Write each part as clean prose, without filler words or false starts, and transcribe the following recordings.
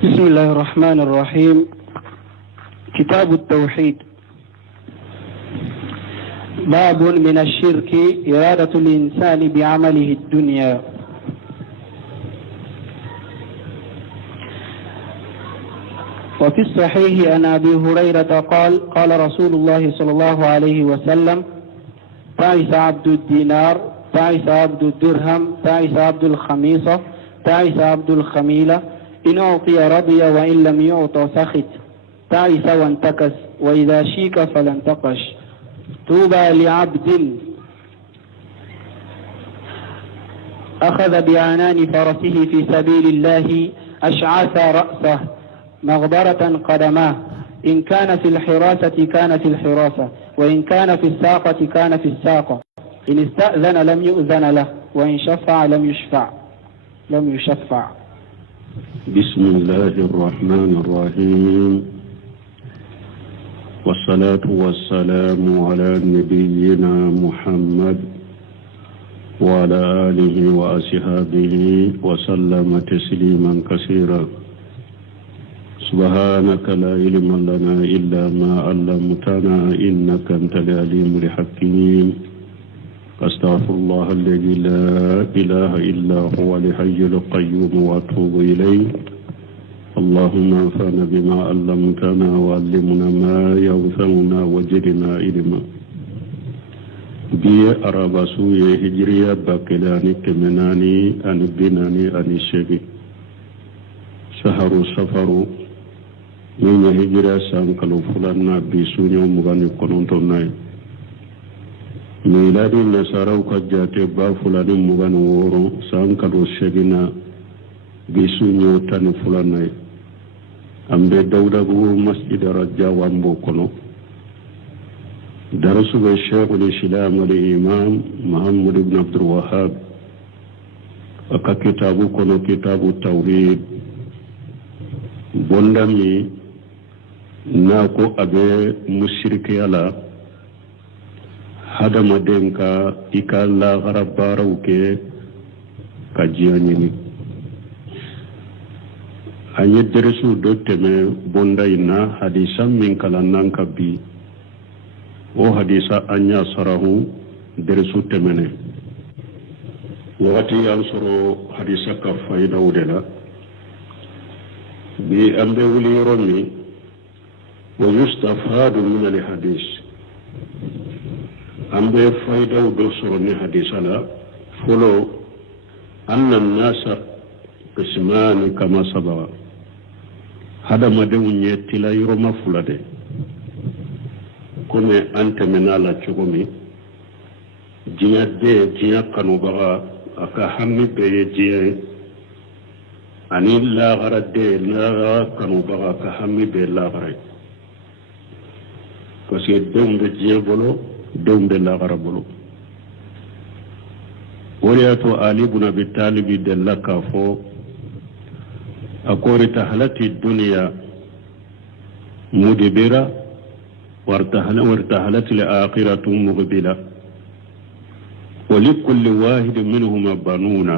بسم الله الرحمن الرحيم. كتاب التوحيد. باب من الشرك إرادة الإنسان بعمله الدنيا. وفي الصحيح عن أبي هريرة قال قال رسول الله صلى الله عليه وسلم: تعس عبد الدينار، تعس عبد الدرهم، تعس عبد الخميصة، تعس عبد الخميلة، إن أعطي رضي وإن لم يعط سخط، تعس وانتكس، وإذا شيك فلانتقش. طوبى لعبد أخذ بعنان فرسه في سبيل الله أشعث رأسه مغبرة قدماه، إن كان في الحراسة كان في الحراسة، وإن كان في الساقة كان في الساقة، إن استأذن لم يؤذن له، وإن شفع لم يشفع. بسم الله الرحمن الرحيم، والصلاة والسلام على نبينا محمد وعلى آله وأصحابه وسلم تسليما كثيرا. سبحانك لا علم لنا إلا ما علمتنا إنك أنت العليم الحكيم. أستغفر الله الذي لا إله إلا هو الحي القيوم وأتوب إليه. اللهم انفعنا بما علمتنا وعلمنا ما ينفعنا وزدنا علما. بي أرابا سوية هجرية باكلاني كمناني أن بناني أن الشبي شهر سفر من هجرة سانكالو فلانا بسوني ومغاني كنونتوناي ميلاد النصارى وكجات بافلان مغان وورو سانكالو شبينا بسوني تاني فلاناي أمبي داودا مسجد رجا وامبو كنو درس الشيخ الإسلام والإمام محمد بن عبد الوهاب أكا كتابو كنو كتاب التوحيد بندمي ناكو أبي مشرك يلا هذا مدينكا إكا لا غرباروك كجيانيني أن يدرسوا دوتمي بندينا حديثا من كلانان كبي o hadisa anya sarahu deresu temene wakati ansoro hadisa ka fayda wudela bi ambe wuli yoromi wa yustafadu min al hadis ambe fayda wudo soro ni hadisa la folo anna an-nasa qisman kama sababa hada madewu nyetila yoroma fulade kome ante menala chugumi jiya de jiya kanubaga aka hammi beye jiya ani lagara de la kanubaga aka hammi be lagara kasi dembe jiya bolo dembe lagara bolo wariyato ali ibn abi talib de lakafo akori tahlati dunya mudibira وارتحلت الآخرة مقبلة ولكل واحد منهما بنون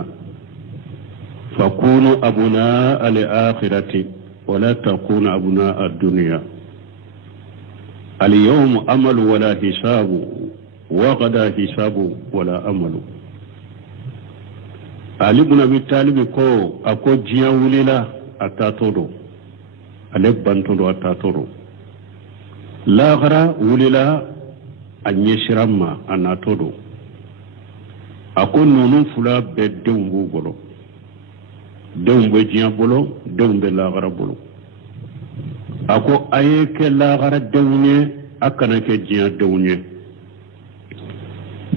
فكونوا أبناء الآخرة ولا تكونوا أبناء الدنيا. اليوم أمل ولا حساب وغدا حساب ولا أمل. علي بن أبي طالب أكو جيا وليلا أتاتورو أليك بانتورو أتاتورو laghara wulila anye shiramma anatodo akon nonu fula be dembu bolo dembe jiya bolo dembe laghara bolo ako ayeke laghara dewnye akana ke jiya dewnye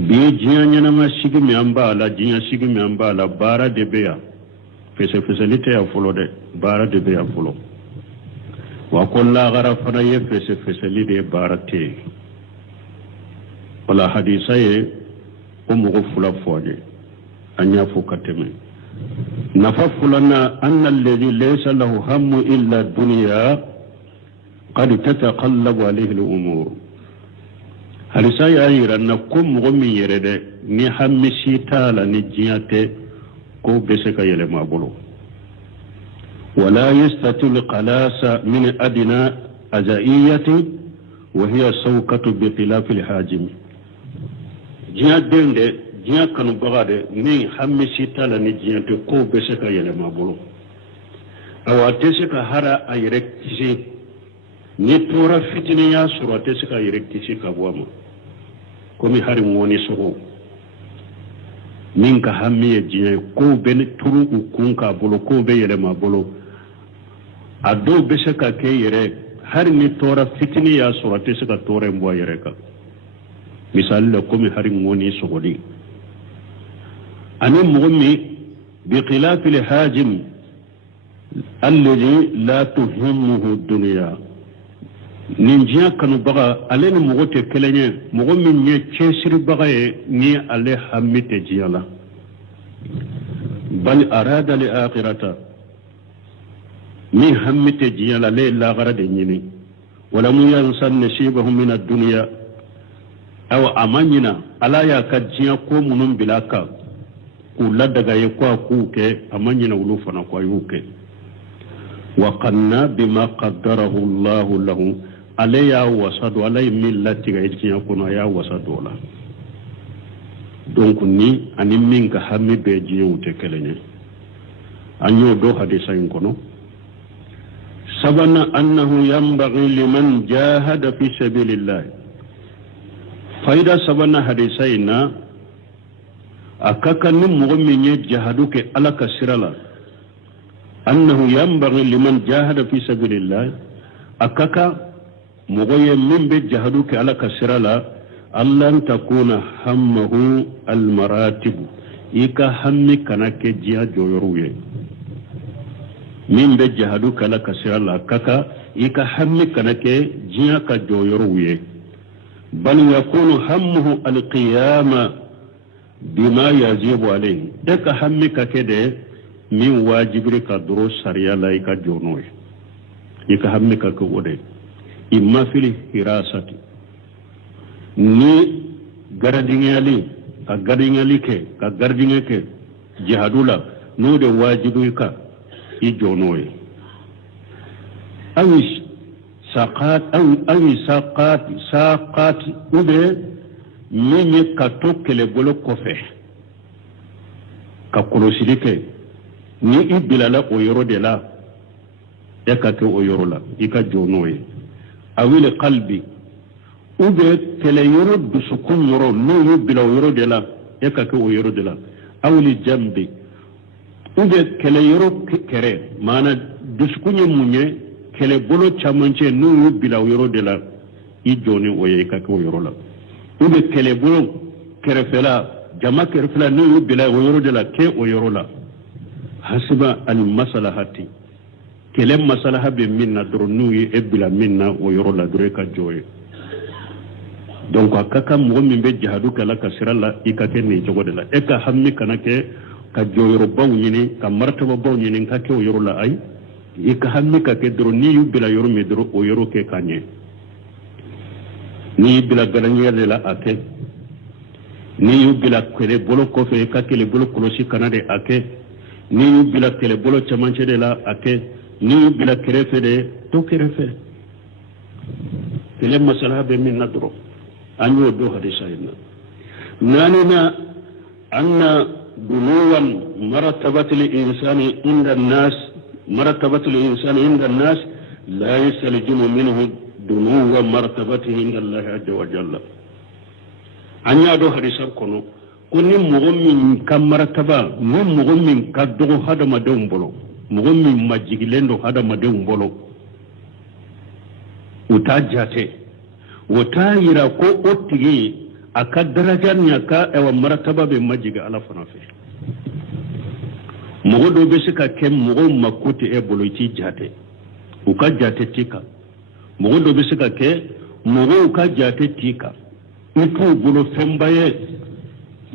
bi jiya nyana ma sigi mi ambala jiya sigi mi ambala bara de beya facilité ya folo de bara de beya folo وكل غرف يفس فسلي بارتي ولا حديثي غفل فوجي أن يفكتم نفف لنا أن الذي ليس له هم إلا الدنيا قد تتقلب عليه الأمور. هل سيأير أنكم غمي يرد نحم سيتالا نجيات كو بسك يلما بلو ولا يستطيع الخلاص من أدنى أذية وهي سوكة بخلاف الحاجم جيا دند جيا كانوا بغاد ني حمسي تالا ني جيا تكو بسكا يلما بولو أو أتسكا هرا أيركتسي ني تورا فتني يا سورة أتسكا أيركتسي كابواما كومي هاري موني سوغو min ka hammiye jiye ko ben turu kun ka bolo ko be yere ma bolo a do be se ka ke yere har ni tora fitini ya surate se ka tore mbo yere ka misal le ko mi hari ngoni sogodi ani mugmi bi khilaf al hajim alladhi la tuhimmuhu dunya nin jiya kanu baga ale ni mogote kelenye mogo min nye cesiri baga ye ni ale hammite jiya la bal arada li akhirata ni hammite jiya la le lagara de nyini wala mu yansan nasibahu min ad-dunya aw amanyina ala ya ka jiya ko munun bilaka ku ladaga ye ku ke amanyina wulu fana ko yuke wa qanna bima qaddarahu Allah lahu alaya wasadu alay millati ga ikiya kuna ya wasadu la donc ni ani min ka hammi be jiyu te kelenye anyo do hadisa in kono sabana annahu yanbaghi liman jahada fi sabilillah faida sabana hadisa ina akaka ni mu'min ye jahadu ke alaka sirala annahu yanbaghi liman jahada fi sabilillah akaka mogoye min be jahadu ke ala kasirala allan takuna hammahu almaratib ika hammi kana ke jiya joyoruye min be jahadu ke ala kasirala kaka ika hammi kana ke jiya ka joyoruye bal yakunu hammuhu alqiyama bima yajibu alayhi ika hammi ka ke de min wajibri ka duro sariya la ika jonoye ika hammi ka ko ode imma fili hirasati ni garadingali ke ka gardinge ke jihadula no de wajibu ka i jonoye awi saqat ube minye ka tokkele bolo kofe ka kolosirike ni ibilala o yoro de la eka ke o yoro la ika jonoye awile qalbi ube kele yoro dusukun yoro no yubila yoro de la eka ke o yoro de la awile jambi ube kele yoro kere mana dusukunye munye kele bolo chamanche no yubila yoro de la i joni o ye eka ke o yoro la ube kele bolo kerefela jama kerefela no yubila yoro de la ke o yoro la hasiba al maslahati kele masalaha be minna dronu yi ebila minna o yoro la dure ka joye donc akaka mo min be jihadu kala kasirala ikake ni jogo de la e ka hammi kana ke ka joyoro baw nyini ka martaba baw nyini ka ke o yoro la ay ika hammi ka ke droni yu bila yoro me dro o yoro ke kanye ni bila galanye la ake ni yu bila kele bolo ko fe ka kele bolo kolosi kana de ake ni yu bila kele bolo chamanche de la ake ni bila kerefe de to kerefe kele masala be min nadro anyo do hadisa ina nanina anna dunuwan martabatul insani inda an-nas martabatul insani inda an-nas la yasaljimu minhu dunuwa martabatihi inda Allah azza wa jalla anya do hadisa kono kuni mu'min kam martaba mu'min kaddo hadama de umbolo mu'min majigilendo hadama de umbolo utajate wotayira ko ottigi aka darajar nyaka ewa martaba be majiga ala fanafe mogo do be sika kem mogo makuti e boloiti jate uka jate tika mogo do be sika ke mogo uka jate tika itu bolo fembaye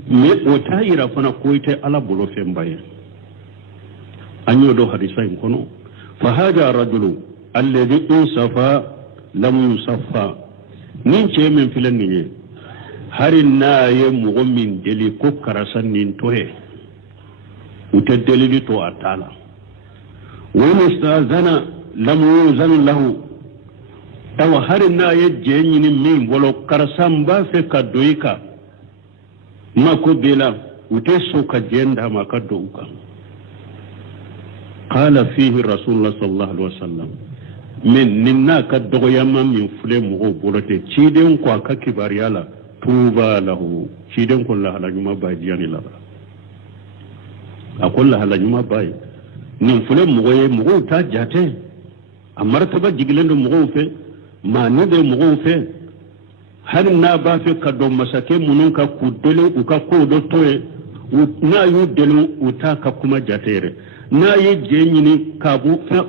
me wotayira fana koite ala bolo fembaye anyo do hadisa kono fa hada rajulu alladhi insafa lam yusaffa nin ce min filan ne harin na ye mugo min deli ko karasan nin tohe uta delili to atala وإن استأذن لم يؤذن له أو هرنا يجين من ولو كرسام بافك دويكا ما كبلا وتسوك جندا ما كدوكا. قال فيه رسول الله صلى الله عليه وسلم من ننا كدويما من فلم غبرته تشيدن كوا كباريالا توبا له تشيدن كلها لجما باجياني لا أقول لها لجما باي من فلم مغو تاجاته أمرتبا جيجلن مغوفه ما ندي مغوفه هل نابا في كدوم مساكي منونكا كودلو وكا كودو توي na yu delu utaka kuma jatere na yi jenyini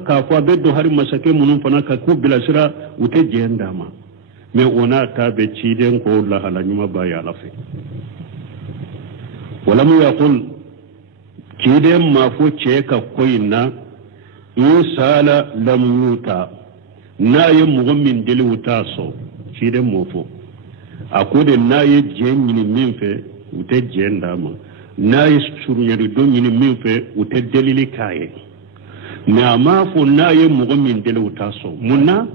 kafu abedo hari masake munun fana ka ku bilasira ute jendama me ona ta be ciden ko la halanyuma ba ya lafi wala mu yaqul ciden ma fo ceka koyina insala lam yuta na yi mu'min delu utaso ciden mo fo akode na yi jenyini min fe ute jendama na yi surunyari don yini min fe ute dalili kaye na ma fo na yi mu'min delu utaso munna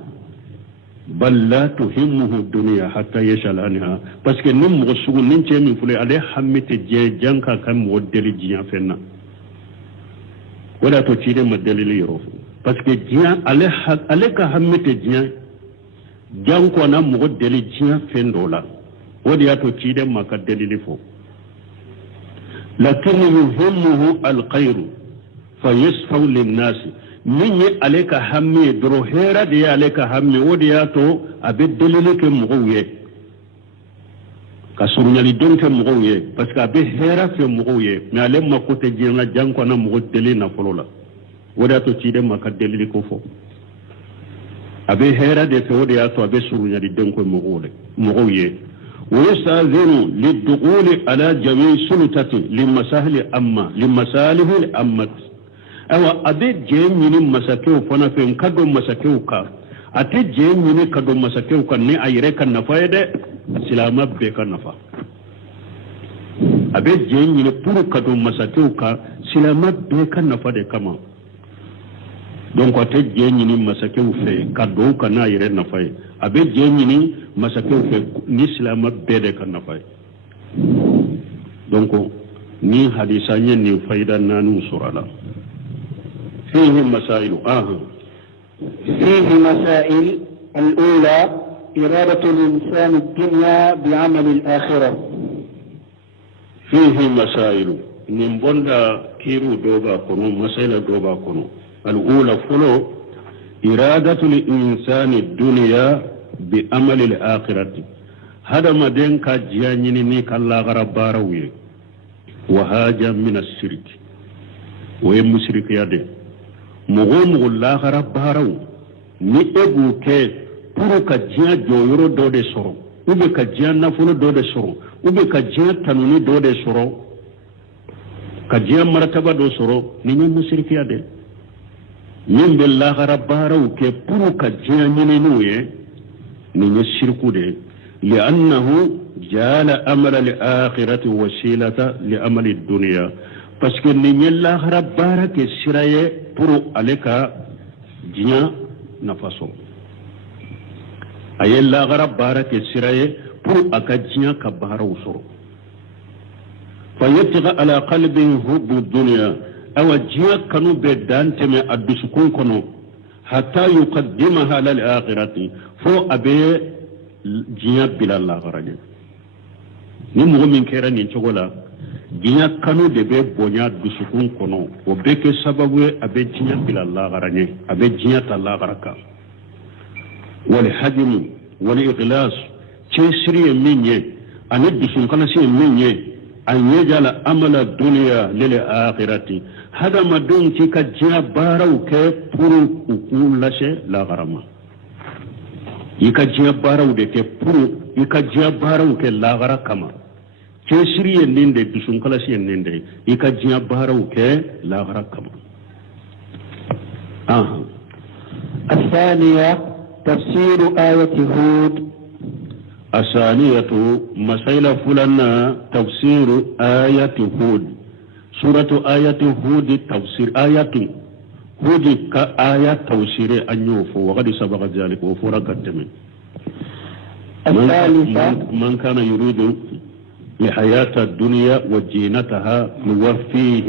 balla tuhimmuhu dunya hatta yashal anha parce que nim mo sugu nin ce min fule ale hammite je janka kan mo deli jiya fenna wala to ci de ma dalili yoro parce que jiya ale ka hammite jiya janko na mo deli jiya fendola wodi ya to ci de ma ka dalili fo lakin yuhimmuhu alkhairu fayasfu linnas min yi aleka hammi doro hera da ya aleka hammi wodi ya to abe dalili ke mugoye ka surunyali don ke mugoye parce que abe hera fe mugoye mais ale ma ko te jina janko na mugo dalili na folola wodi ya to ci de ma ka dalili ko fo abe hera de fe wodi ya to abe surunyali don ko mugoye ويستأذن للدخول على جميع سلطة لمصالح الأمة أو أبي جيمين مساكيو فانا فين كدو مساكيو كا أتي جيمين كدو مساكيو كا ني أيريكا نفايد سلامة بيكا نفا أبي جيمين پورو كدو مساكيو كا سلامة بيكا نفا دي كما donc ate jenyini masakew fe kado kana yire nafay abe jenyini masakew fe ni islama bede kan nafay donc ni hadisa nyen ni fayda nanu surala fihi masail فيه مسائل الأولى إرادة الإنسان الدنيا بعمل الآخرة فيه مسائل نمبوندا كيرو دوبا كونو مسائل دوبا كونو الأولى فلو إرادة الإنسان الدنيا بأمل الآخرة هذا ما دينك جيانيني كالله غرباروي وهاجا من الشرك وهم مشرك يدي مغوم الله غربارو ni ebu ke puru ka jiya joyoro do de soro ube ka jiya nafolo do de soro ube ka jiya tanuni do de soro ka jiya martaba do soro ni ni mushriki ade min billahi rabbaraw ke puru ka jiya ni nuye ni ni shirku de li'annahu jala amala al-akhirati wasilata li amali ad-dunya parce que ni Allah rabbara ke siraye puru aleka jiya nafaso ayella gara barake siraye pour akajiya ka bahara usoro fayatiga ala qalbin hubbu dunya aw jiya kanu be dante me adusukun kono hatta yuqaddimaha lil akhirati fo abe jiya bilal akhirati ni mu'min kera ni chogola jiya kanu de be bonya dusukun kono o be ke sababu abe jiya bilal akhirati abe jiya talla akhiraka والحجم والإخلاص تسري مني أن يدسون كنسي مني أن يجعل أمل الدنيا للآخرة هذا ما دون تيكا جابارو كبرو أقول لشي لا غرما يكا جابارو دي كبرو يكا جابارو كلا غرا كما تسري نندي دسون كنسي نندي يكا جابارو كلا غرا كما الثانية تفسير آية هود الثانية مسائل فلنا تفسير آية هود سورة آية هود تفسير آية هودي كآيات توسير أن يوفو وقد سبق ذلك وفورا قدمه. من كان يريد لحياة الدنيا وزينتها نوفي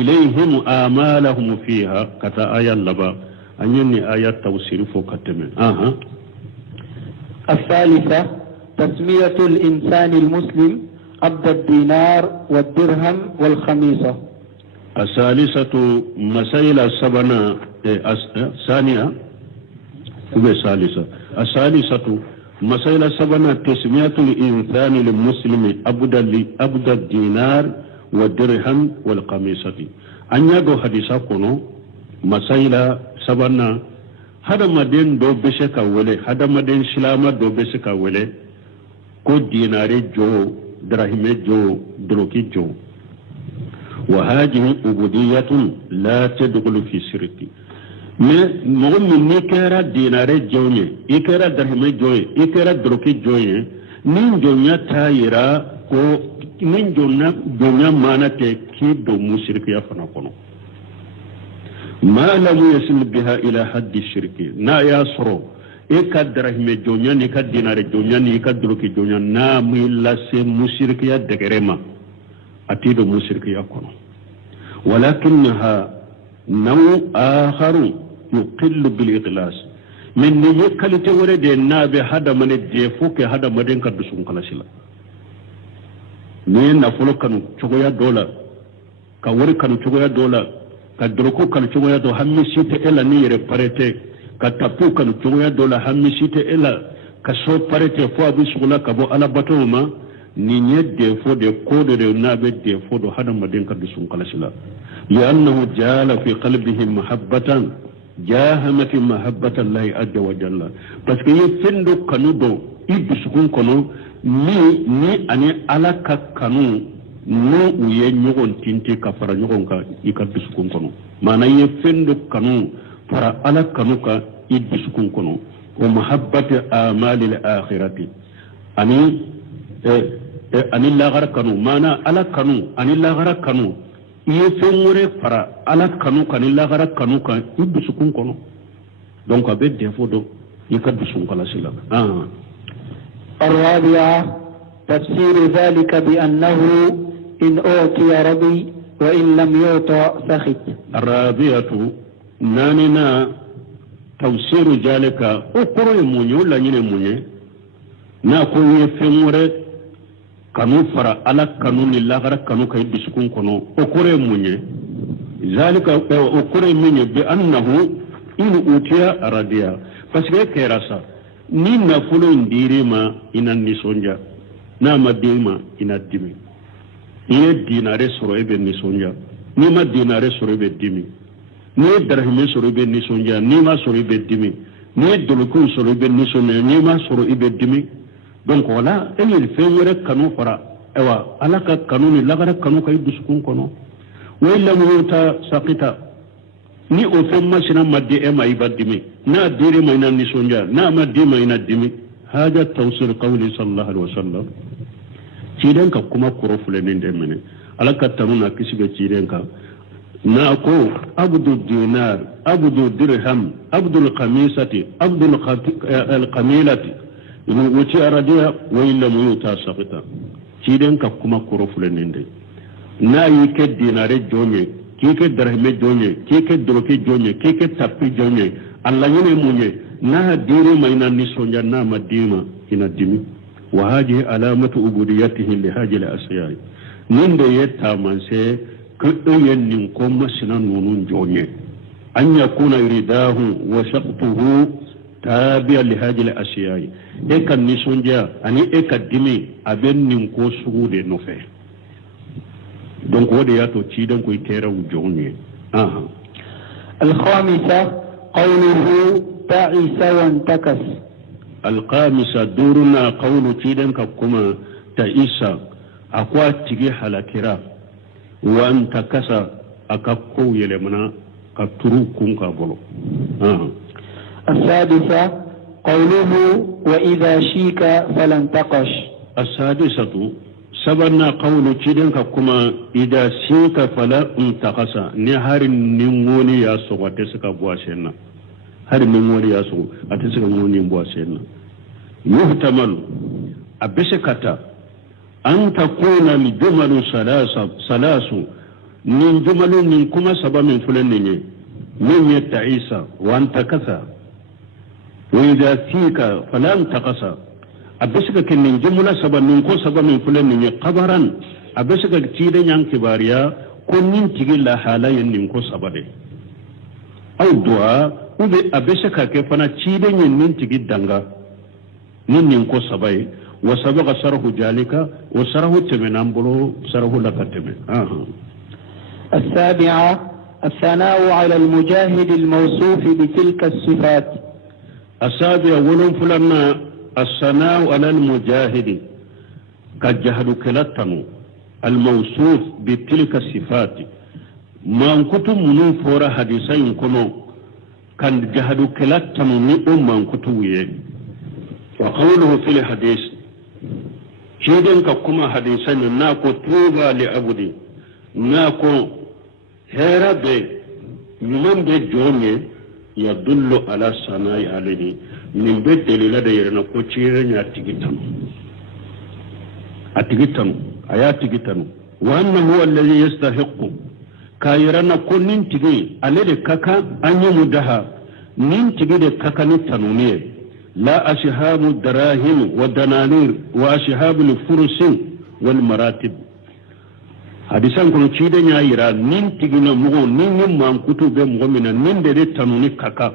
إليهم آمالهم فيها كتا آية اللبا أن يني آيات توسير فوقتهم. الثالثة تسمية الإنسان المسلم عبد الدينار والدرهم والخميصة. الثالثة مسائل السبنة ثانية الثالثة مسائل السبنة تسمية الإنسان المسلم عبد الدينار والدرهم والخميصة. أن يدو حديثا كنو مسائل سبنة هذا مدين دو بشكا ولي هذا مدين سلامة دو بشكا ولي كو ديناري جو درهم جو دروكي جو. وهذه عبودية لا تدخل في الشرك. مغم نيكرا ديناري جوني إكرا درهم جوي إكرا دروكي جوي نين جونيا تايرا كو نين جونيا مانا تكي دو مشرك يفنا كنو ما لم يصل بها إلى حد الشرك نا ياسرو إكا درهم جونيا نيكا ديناري جونيا نيكا دروكي جونيا نا ميلا سي مشرك يا دكريما أتيدو مشرك يا كنو ولكنها نوع آخر يقل بالإخلاص من يكالت ورد النابي هذا من الديفوك هذا مدين كدسون كلاسلا نين نفلو كانوا شغويا دولا كوري كانوا شغويا دولا كدركو كانوا شغويا دولا همي سيت إلا نيري باريتي كتابو كانوا شغويا دولا همي سيت إلا كسو باريتي فوا بسغلا كبو على بطوما نين ديفو دي كود دي نابي ديفو دو هذا مدين كدسون كلاسلا لأنه جال في قلبه محبة جاهمة محبة الله عز وجل. بس كي يفندو كانو دو يبسكون كانو ni ani ala ka kanu no uye nyogon tinti ka fara nyogon ka ikabisukun kono mana ye fendo kanu fara ala kanu ka ibisukun kono wa muhabbati amali al-akhirati ani lagar kanu mana ala kanu ani lagar kanu ye fengore fara ala kanu kan lagar kanu ka ibisukun kono donc abe defo do ikabisukun kala sila الرابعة تفسير ذلك بأنه إن أعطي رضي وإن لم يعطى سخط. الرابعة ناننا تفسير ذلك أقرأ مني ولا ينمني نأكل يفهمه كانوا فرا على كانوا لله كانوا كيدسكون كانوا أقرأ مني ذلك أقرأ مني بأنه إن أعطي رضي فسير كراسة ni nafolo ndiri ma ina nisonja na madima ina dimi ye dinare soro ebe nisonja ni ma dinare soro ebe dimi ni darhime soro ebe nisonja ni ma soro ebe dimi ni dolokun soro ebe nisonja ni ma soro ebe dimi donc wala el fewere kanu fara ewa alaka kanu ni lagara kanu kay duskun kono wala muta saqita ni o femma sina madde e may badimi na dire may nan ni sonja na madde may na dimi haja tawsir qawli sallallahu alaihi wasallam ciiden ka kuma koro fulene ndemene alaka tanuna kisibe ciiden ka na ko abdu dinar abdu dirham abdul qamisati abdul qamilati inu wuti aradiya wa illa muyuta saqita ciiden ka kuma koro fulene nde na yike dinare jonye kike darhme jonye kike droke jonye kike tappi jonye alla yene munye na dire mayna nisonja na madima ina dimi wa hadhihi alamatu ubudiyatihi li hadhihi al-asyai ninde yetta manse kudo yennin ko masina nunun jonye an yakuna yuridahu wa shaqtuhu tabi'a li hadhihi al-asyai e kan nisonja ani e kadimi abennin ko sugude no fe donc wode yato ciidan koy teraw jonye الخامسة قوله تعس وانتكس. الخامسة دورنا قول ciidan كما تعس أقوى تيجي حلكرا وانتكس أكاكو يلمنا كتروكم كابولو. السادسة قوله وإذا شيك فلانتقش. السادسة سبنا قول تشيدن كما إذا سيك فلا انتقص نهار نموني يا سوى تسكى بواشينا هر نموني يا سوى أتسكى موني بواشينا يحتمل أبسكتا أن تكون الجمل ثلاث من جمل من كما سبا من فلنيني من يتعيسى وأنت كثا وإذا فيك فلا انتقص أبسك من جملة سبا من كو سبا من فلنيني قبرا أبسك تيدا ين كباريا كنين تيجي لا حالا ين كو سبا دي أو دعاء أبسك كيفنا تيدا ين تيجي دنگا نين كو سبا وسبق سره ذلك وسره تمنامبلو سره لك تمن السابعة الثناء على المجاهد الموصوف بتلك الصفات. السابعة ولن فلنا الثناء على المجاهد كجهد كلتنو الموصوف بتلك الصفات ما انكتم منو فورا حديثين كنو كان جهد كلتنو نئم ما انكتوه وقوله في الحديث شيدن كما حديثين ناكو توبا لعبدي ناكو هيرا بي يمن بي جوني يدل على صناي عليه من بي دليل ديرنا كو تشيرن اتيغيتانو ايا تيغيتانو وانه هو الذي يستحق كايرنا كو ننتيغي عليه كاكا اني مدها ننتيغي دي كاكا نتانونيه لا أشهاب الدراهم والدنانير وأشهاب الفرس والمراتب حديثاً كنو تشيدن يايرا نين تيغينا مغو نين يمان كتب مغمنا نين دي تنوني كاكا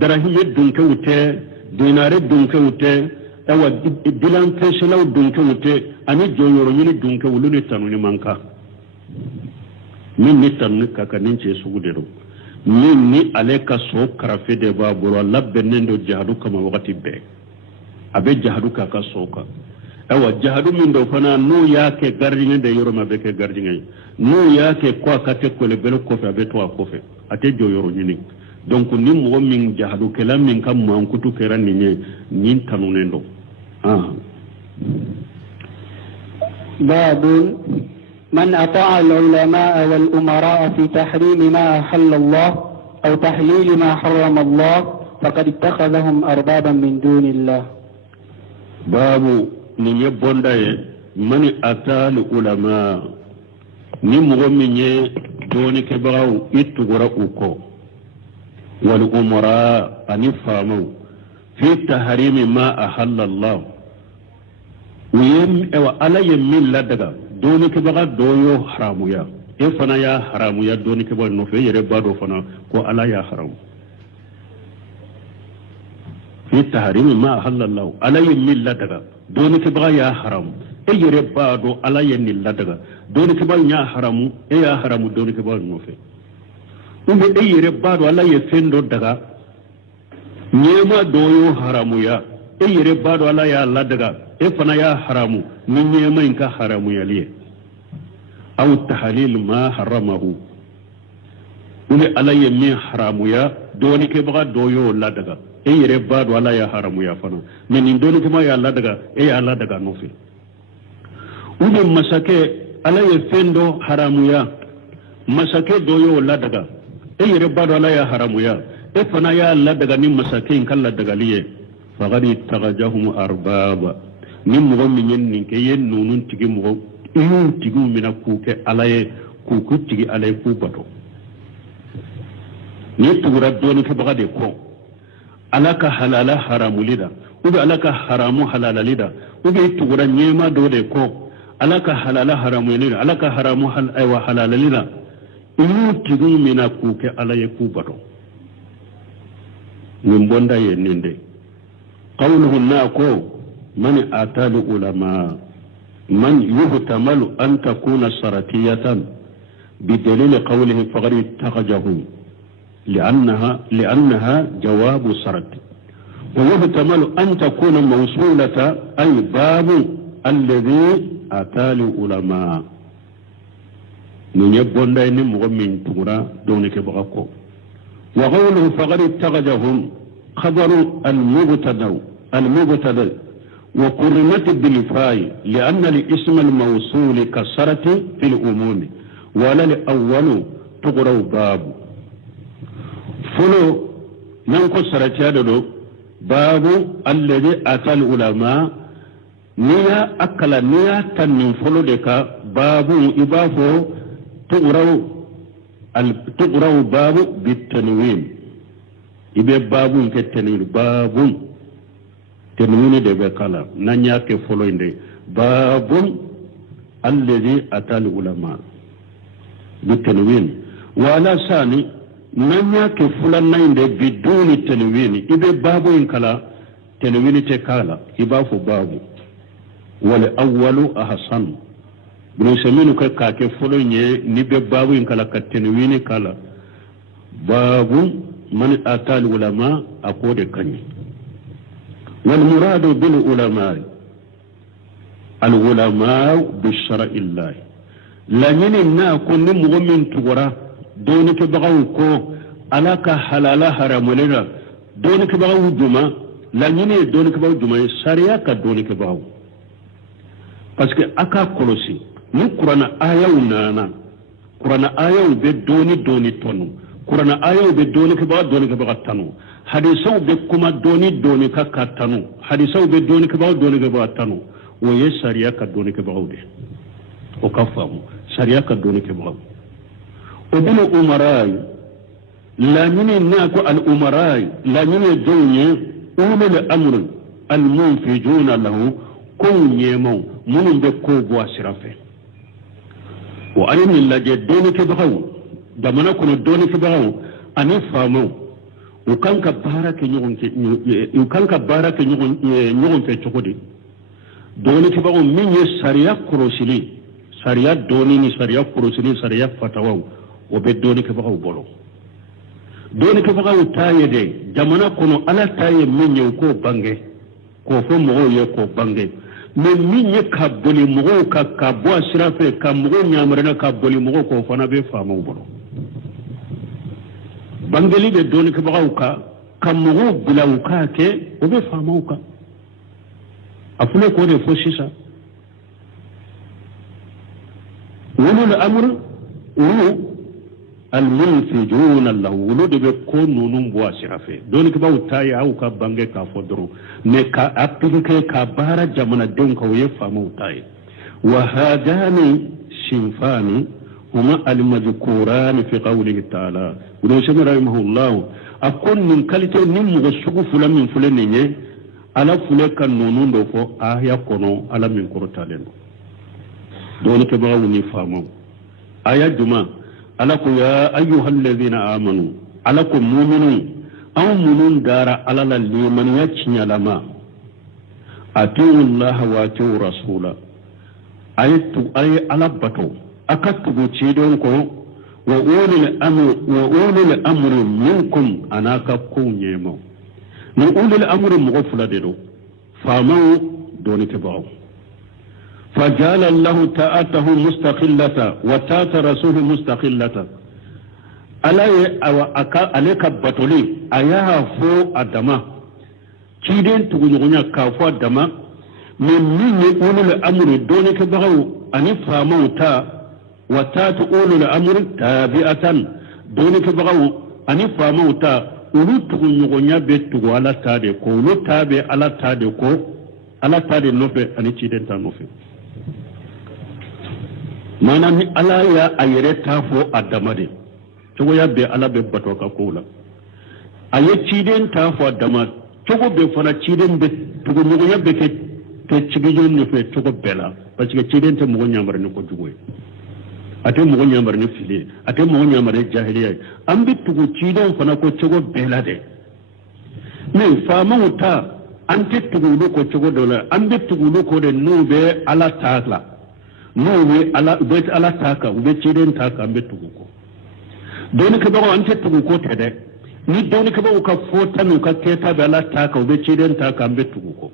دراهم يدنك وتي دينار يدنك وتي اوا دلان فيشلاو دنك وتي اني جونيرو يني دنك ولوني تنوني مانكا نين نتنوني كاكا نين چه سوغدرو min ni ale ka so karafe de ba boro labben do jahadu kama wakati be abe jahadu ka ka soka ewa jahadu min do fana nu yake gardine de yoro mabe ke gardine nu yake kwa kate ko le belo ko fe abe to akofe ate jo yoro nyini donc ni mo min jahadu kala min kam mo an kutu keran ni nin tanunendo باب من أطاع العلماء والأمراء في تحريم ما أحل الله أو تحليل ما حرم الله فقد اتخذهم أربابا من دون الله. باب من يبونداي من أتى العلماء نمغمني دون كبراو اتغرأوكو والأمراء أنفامو في تحريم ما أحل الله ويم ألا يمين لدغا doni ke baga doyo haramuya e fana ya haramuya doni ke ba no fe yere bado fana ko ala ya haram fi tahrim ma halallahu alay millataga doni ke baga ya haram e yere bado ala ya millataga doni ke ba nya haramu e ya haramu doni ke ba no fe umbe e yere bado ala ya fendo daga nyema doyo haramuya e yere bado ala ya ladaga e fana ya haramu min nyema inka haramu ya liye aw tahlil ma haramahu ule ala ya min haramu ya doni ke baga doyo ladaga e yere bado ala ya haramu ya fana min doni ke ma ya ladaga e ya ladaga no fi ule masake ala ya fendo haramu ya masake doyo ladaga e yere bado ala ya haramu ya e fana ya ladaga ni masake in kala daga liye faqad tagajahum arbaba nin mo min yen ke yen nunun tigi mo inun tigi mina ku ke alaye ku ku tigi alaye ku bato ni tugura doni ke baga de ko alaka halala haramu lida ubi alaka haramu halala lida ubi tugura nyema do de ko alaka halala haramu lida alaka haramu aywa halala lida inun tigi mina ku ke alaye ku bato nin bonda yen ninde qawluhu nako من أتى العلماء من يحتمل أن تكون شرطية بدليل قوله فقد اتخذهم لأنها جواب شرط ويحتمل أن تكون موصولة أي باب الذي أتى العلماء من يبون لين مغمين تورا دونك بغاكو وقوله فقد اتخذهم خبر المبتدأ وقرنت بالفاء لأن الاسم الموصول كسرت في الأموم ولا الأول تقرأ باب فلو ننقو سرتيادو باب الذي أتى العلماء نيا أكل نيا تنين فلو دكا باب إبافو تقرأ باب بالتنوين إبه باب كالتنوين باب تنوين دي بكالا نانيا كفلو اندي باب الذي أتى العلماء بالتنوين وعلى ثاني نانيا كفلو اندي بدون التنوين إبه باب كلا تنوين تكالا إبافو باب والأول أحسن بنسمينو كاكي فلو نبه باب كلا كالتنوين كالا باب من أتى العلماء أقول كني والمراد بالعلماء العلماء بالشرع الله لا يننا كن مؤمن تغرا دونك بغاوكو ألاك حلالا حرام لنا دونك بغاو جمع لا يني دونك بغاو جمع سرياك دونك بغاو parce que aka kolosi ni qur'ana ayaw nana qur'ana ayaw be doni tonu qur'ana ayaw be doni ke ba tanu hadisaw be kuma doni ka tanu hadisaw be doni ke ba tanu wo ye sharia ka doni ke ba de o ka famu sharia ka doni ke ba o bil umarai la nini na ko al umarai la nini donye ulul amr al munfijuna lahu kun yemo munun be ko bo asirafe wa ayin la je doni ke ba da mana kono doni ke ba ani famu ukanka barake nyugon fe chokodi doni ke ba min ye sharia kurosili sharia doni ni sharia kurosili sharia fatawa o be doni ke ba bolo doni ke ba taye de jamana kono ala taye min ye ko bange ko fo mo ye ko bange mais min ye ka boli mo ka bo asirafe ka mo nyamarena ka boli mo ko fana be famu bolo bangeli de doni ke bagaw ka mo bilaw ka ke o be famu ka afule ko de fosisa ulul amr al munfijuna lahu ulul de ko nunum bo asirafe doni ke baw tayi aw ka bange ka fodoro ne ka applique ka bara jamana don ka ye famu tayi wa hadani sinfani huma al mazkuran fi qawlihi ta'ala ولو سمع رحمه الله أكون من كالتو نمو غسوك فلا من فلن نيه على فلك النونون دوفو آية كونو على من كورتالين دونك بغاوني فامو آية جمع علىكم يا أيها الذين آمنوا علىكم مؤمنون أو منون دار على الليمن يتشني لما أتوا الله واتوا رسولا أي على بطو أكتبوا تشيدونكو وأولي الأمر منكم أناك كون يمو نقول الأمر مغفلة دلو فامو دونك باو فجعل الله تاءته مستقلة وتاء رسوله مستقلة عليك بطولي أيها فو أدما كيدين تقول كافو أدما من يقول الأمر دونك باو أني فامو تاء وتات أولو الأمر تابعة دونك بغاو أني فاموتا أولو تغنيغنيا بيتغو على تاديكو أولو تابع على تاديكو على تادي نوفي أني تيدين تانوفي مانا ني ألا يا أيري تافو أدامدي تغو يا بي ألا بي بطوكا كولا أي تيدين تافو أدامد تغو بي فانا تيدين بي تغنيغنيا بيكي تيجيجون نفي تغو بيلا بس تيدين تمغنيا مرنكو جوي ate mo nyamar ni fili ate mo nyamar jahiliya ambi tugu cidon fana ko cego belade mais fama uta ante tugu ko cego dola ambi tugu ko de nube ala taala nube ala bet ala taka ube cidon taka ambi tugu ko doni ke bawo ante tugu ko tede ni doni ke bawo ka fota no ka keta be ala taka ube cidon taka ambi tugu ko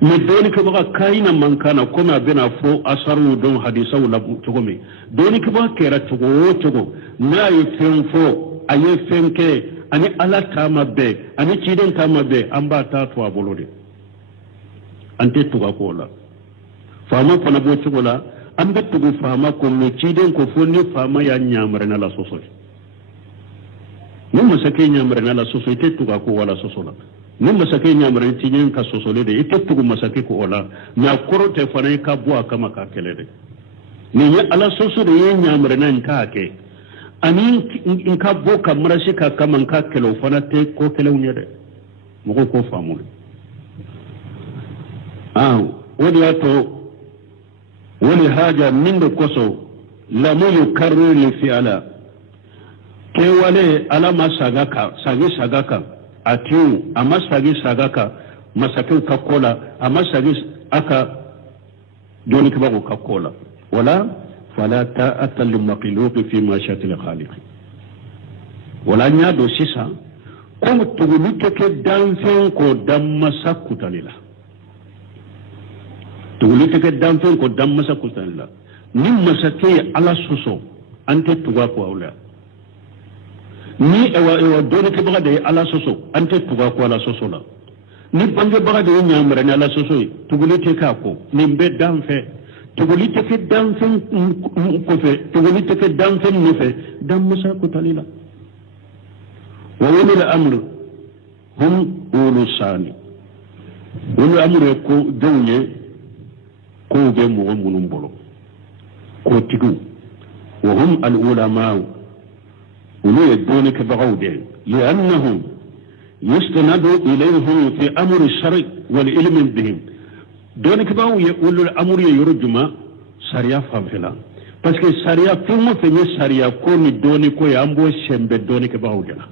mais doni ke bawo kayina mankana koma bena fo asaru don hadisa wala cego me doni ke ba kera tugo na yi fenfo ayi fenke ani ala tama be ani ciden tama be an ba ta to abolode ante tuga kola fama fana bo chugola ambe tugu fama ko me chiden ko fonni fama ya nyamare na la soso ni masake nyamare na la soso ite tuga ko wala soso la ni masake nyamare tinin ka soso le de ite tugu masake ko wala na korote fana ka bo kama ka kelede ni ya ala soso de nyamare nan ka ke ani in ka bo kamara shi ka kaman ka kelo fana te ko kelo ne de mo ko famu wani yato wani haja min da kwaso lamu yukarrir li fi'ala ke wale alama sagaka sagi sagaka atiu amma sagi sagaka masakin ka kola amma sagi aka doni kiba ka kola wala fala ta'ata lil makhluq fi ma shatil khaliq wala nya do sisa ko tugulu take dan fen ko dan masakutalila tugulu take dan fen ko dan masakutalila nim masake ala soso ante tuga ko awla ni ewa doni ke baga de ala soso ante tuga ko ala soso la ni bange baga de nyamre ni ala soso tugulu take ko ni be dan fe tugulu take dan fen ko fe tugulu take dan fen ni fe dan masakutalila وولي الأمر هم أولو الثاني أولو الأمر يكو دوني كو جمو ومنبولو كو تيكو وهم العلماء أولو يدوني كبغودين لأنهم يستندوا إليهم في أمر الشرع والعلم بهم دوني كبغو يقولوا الأمر يرجما سريا فامفلا parce que sariya fimo fenye sariya ko ni doni ko yambo sembe doni kebawdela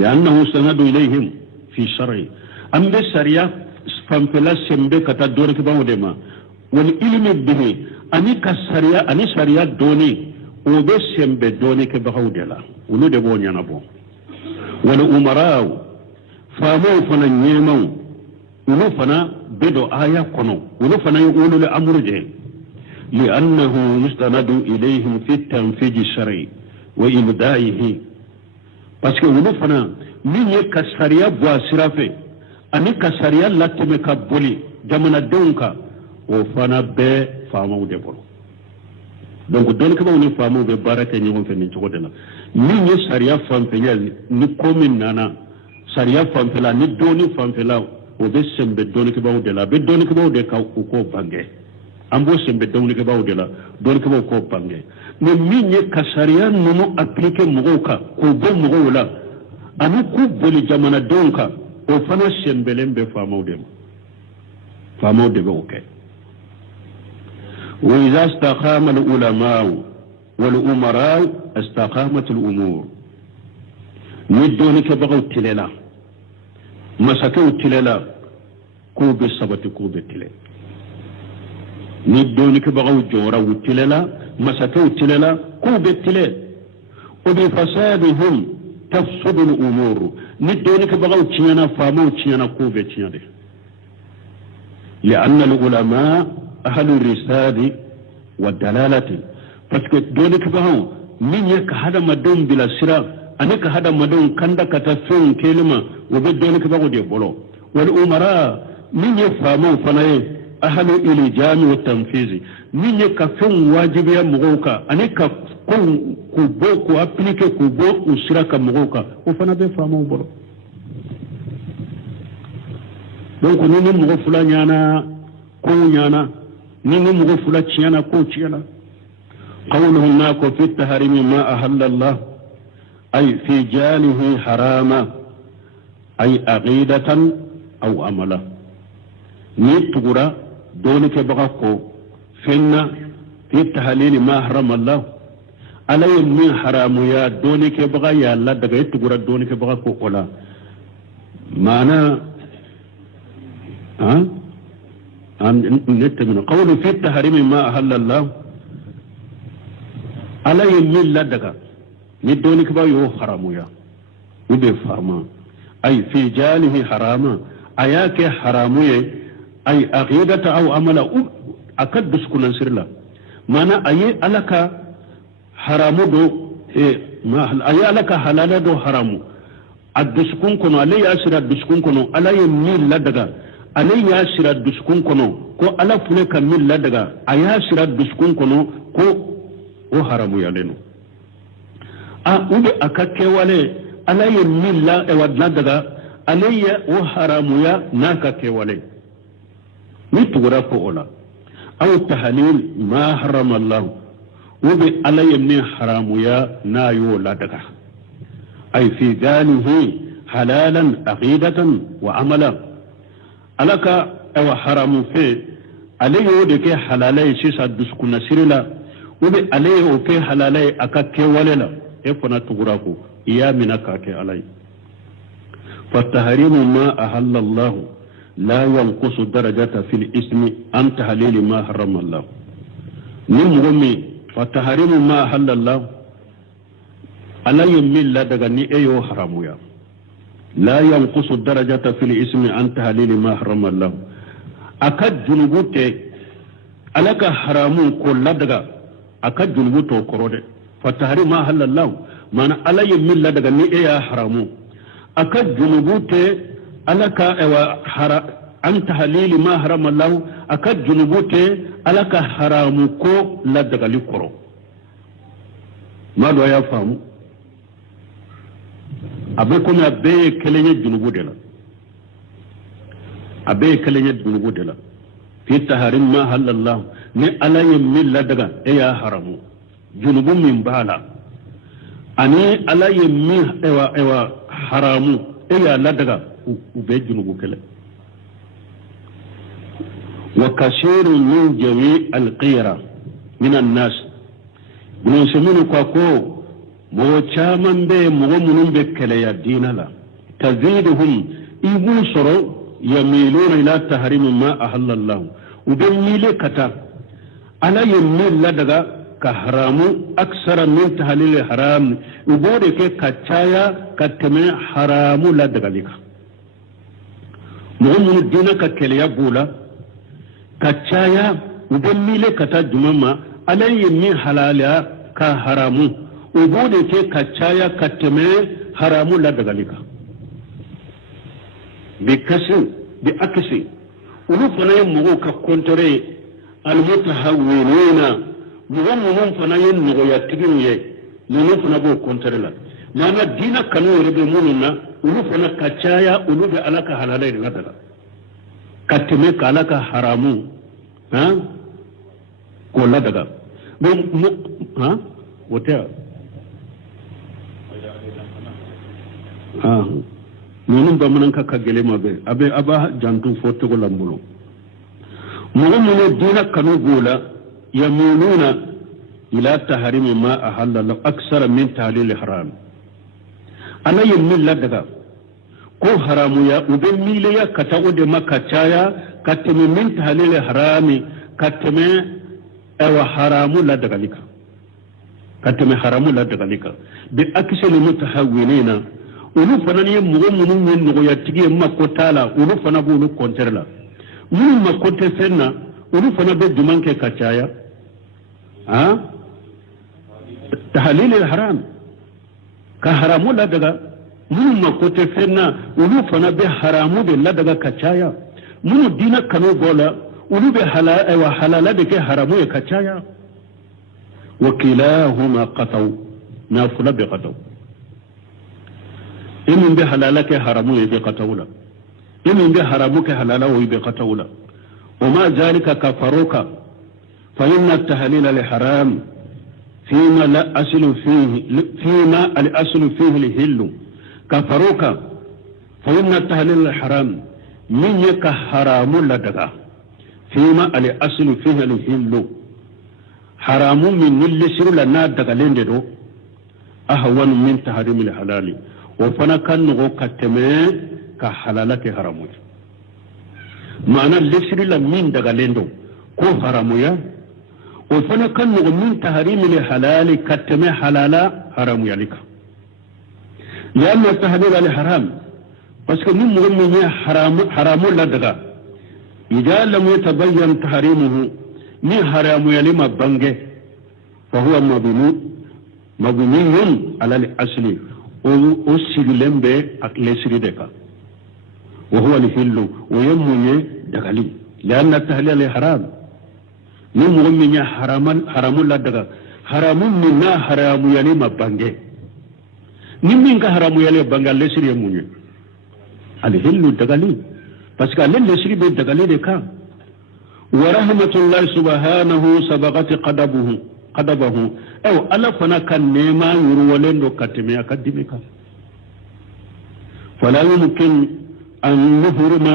لأنه سند إليهم في شرعي أم بسريا فانفلا سمبه كتا دونك باودما والعلم به أني كسريا أني سريا دوني وبسمبه دونك باودلا ولو دبون ينبو والأمراء فامو فنا نيمو ولو فنا بدو آية كنو ولو فنا يقولوا لأمر جه لأنه يستند إليهم في التنفيذ الشرعي وإبدائه parce que wulu fana min ye ka sariya bɔ a sira fɛ ani ka sariya latɛmɛ ka boli jamanadenw kan o fana bɛɛ faamaw de bolo donc dɔnnikɛlaw ni faamaw bɛ baara kɛ ɲɔgɔn fɛ nin cogo de la min ye sariya fanfɛya ni ko min nana sariya fanfɛla ni dɔɔni fanfɛla o bɛ sɛnbɛ dɔnnikɛlaw de la a bɛ dɔnnikɛlaw de kan u k'o bange an b'o sɛnbɛ dɔnnikɛlaw de la dɔnnikɛlaw k'o bange mais min ye ka sariya ninnu appliquer mɔgɔw kan k'o bɔ mɔgɔw la ani k'u boli jamanadenw kan o fana sɛnbɛlen bɛ faamaw de ma faamaw de bɛ o kɛ وإذا استقام العلماء والأمراء استقامت الأمور ندوني كبغوا تللا مسكوا تللا كوب السبت كوب تللا ندوني كبغوا جورا تللا مسكوا تللا كوب تللا وبفسادهم تفسد الأمور ندوني كبغوا تيانا فامو تيانا كوب تيانا لأن العلماء أهل الرسالة والدلالة فسك دونك بهو من يك هذا مدون بلا سرا أنك هذا مدون كندا كتفون كلمة وبدونك بهو دي بولو والأمراء من يفهموا فناي أهل الإلجام والتنفيذ من يكفون واجب يا مغوكا أنك كون كوبوكو أبليك كوبوكو سراك مغوكا وفنا بيفهموا بولو donc نين مغفلا نانا كو نانا نين مغفلا تشيانا كو تشيانا قوله ناكو في التحريم ما أهل الله أي في جاله حراما أي عقيدة أو عملا نيتغرا دونك بغاكو فينا في التحليل ما حرم الله علي من حرام يا دونك بغا يا الله دغا يتغرا دونك بغاكو ولا معنى من قول في التحريم ما أهل الله على يمين لدك ندونك با يو حرام يا وبفهما أي في جاله حراما أياك حرام أي عقيدة أو عمل أكد بسكن نصر الله معنى أي ألك حرام دو أي ألك حلال دو حرام الدسكون كنو علي أسر الدسكون كنو على يمين لدك alay ya sira duskun kono ko ala fune kan milla daga aya sira duskun kono ko o haramu ya leno a ube akakke wale ala ya milla e wadna daga alayya o haramu ya naka ke wale ni tugura ko ola aw tahlil ma harama Allah ube ala ya ni haramu ya na yo la daga ay fi dalihi halalan aqidatan wa amala alaka awa haramu fe alayo de ke halalai shi sa duskuna sirila ube alayo ke halalai akakke walela e fona tugura ko iya minaka ke alai فالتحريم ما أحل الله لا ينقص درجة في الاسم عن تحليل ما حرم الله نمغمي فالتحريم ما أحل الله ألا يميل لا دغني أيو حراميا لا ينقص درجة في الاسم عن تحليل ما حرم الله أكد جنوبته ألك حرام كل دغا أكد جنوبته كرود فالتحريم ما أحل الله ما ألا يميل لا دغني أيو حرامو akad junubute alaka ewa an tahlili ma harama Allah akad junubute alaka haramu ko la daga likoro ma do ya famu abe kuma be kelenye junubu de la abe kelenye junubu de la fi taharim ma halalla ni alaye min la daga e ya haramu junubu min bala ani alaye min ewa haramu eya ladaga ube junubu kele wa kasiru min jami alqira min annas bunun seminu kwa ko mo chaman be mo munun be kele ya dinala taziduhum ibu soro yamiluna ila tahrim ma ahalla Allah ube mile kata ala yemil ladaga ka haramu aksara min tahlil haram ubode ke kacaya kateme haramu la daga lika mu'min dina ka keliya bula kacaya ubemile kata jumama alayyi min halala ka haramu ubode ke kacaya kateme haramu la daga lika bi kasin bi aksi ulu fana mugo ka kontore al mutahawwinuna mu'minun fana yin nugo ya tigin ye nunu fana bo kontare la mana dina kanu rebe mununa ulu fana kacaya ulu be alaka halalai na daga katime ka alaka haramu ha ko la daga mu ha wata ha nunu ba munan ka kagele ma be abe aba jantu foto ko lambulo mu'minu dina kanu gola يميلون إلى تحريم ما أحل الله أكثر من تحليل الحرام أنا يميل لدغا كو حرام يا وبميل يا كتاود ما كتايا كتم من تحليل الحرام كتم أو حرام لدغا لك كتم حرام لدغا لك بأكثر المتحولين ulu fana ni mugo munu nyen no ya tigi ma kotala ulu fana bu ulu konterla munu ma kote senna ulu fana be dumanke kacaya tahlil al-haram ka haramu la daga mun ma ko te fenna ulu fana be haramu de la daga kacaya mun dina kanu gola ulu be halal wa halala de ke haramu e kacaya wa kilahuma qataw nafula be qataw imin be halala ke haramu e be qatawla imin be haramu ke halala o be qatawla wa ma zalika kafaruka فإن التحليل الحرام فيما لا أصل فيه الهل كفروك فإن التحليل الحرام من يك حرام لدغا فيما الأصل فيه الهل حرام من اللسر لنا دغلين دو أهون من تحريم الحلال وفنا كان نغو كتمي كحلالة حرام معنى اللسر لمن دغلين دو كو حرام يا وفنا كان من تحريم الحلال كتمي حلالا حرام يلك لأن التحليل الحرام بس من مغمي حرام لا دغا إذا لم يتبين تحريمه من حرام يلما بنجه فهو مبني على الأصل وسيلم به أكل سريدك وهو الهل ويمني دغالي لأن التهليل حرام يمغمي حرام لا دغا حرام منا حرام يلي مبانجي نمين حرام يلي بانجا لسري يمني الهل دغالي parce que les lesri be dagali de ka wa rahmatullahi subhanahu sabaqati qadabahu aw ala fana kan nema yuru walendo katime akadimika fala yumkin an nuhrima